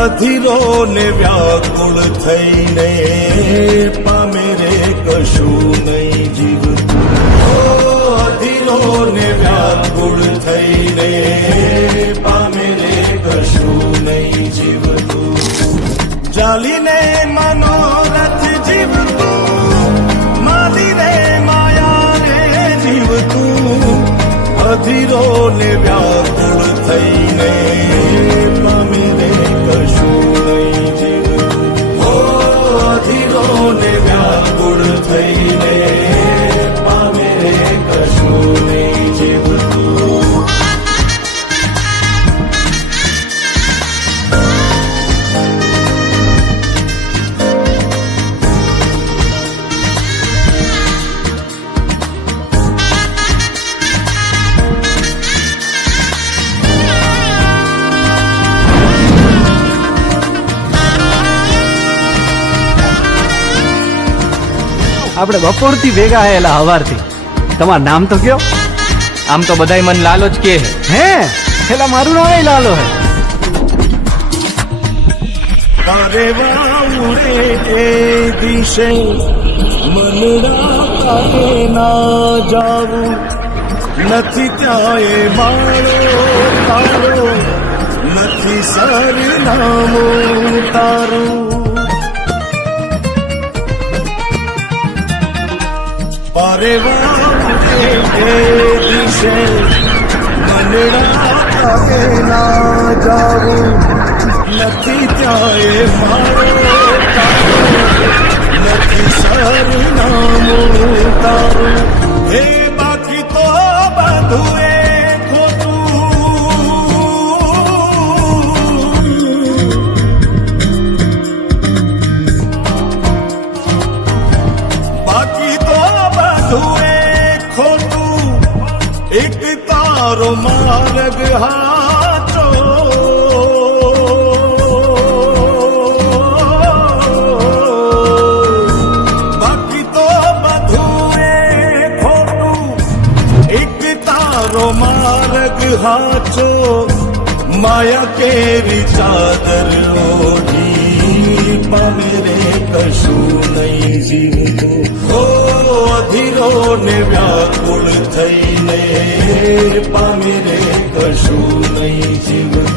અધીરો ને વ્યાકુળ થઈને પામે રે કશું નહીં જીવતું. અધીરો ને વ્યાકુળ થઈને પામે રે કશું નહીં જીવતું. ચાલીને મનોરથ જીવતું, માલીને માયા રે જીવતું. અધીરો ને વ્યાકુળ થઈને પામે રે કશું નહીં જીવતું. અધીરો ને વ્યાકુળ થઈને પામે રે કશું નહીં જીવતું. આપણે બપોરથી ભેગા હેલા હવારથી. તમારું નામ તો કયો? આમ તો બધાય મન લાલો જ કે હે હેલા મારું નામ લાલો હે. તારે વાઉડે એ દિશે મનડા તારે ના જાવું. નથી ત્યાં એ માળો તારો, નથી સરનામું તારું. પારે વાઉડે એ દિશે મનડા તારે ના જાવું. નથી ત્યાં એ મારો તારો, નથી સરનામું તારું. હે બાકી તો બધું એ એક તારો માર્ગ હાચો. બાકી તો બધું એ ખોટું. એક તારો માર્ગ હાચો. માયા કેરી ચાદર ઓઢી પામે રે કશું નહીં જીવતું. અધીરો ને વ્યાકુળ થઈને પામે રે કશું નહીં જીવતું.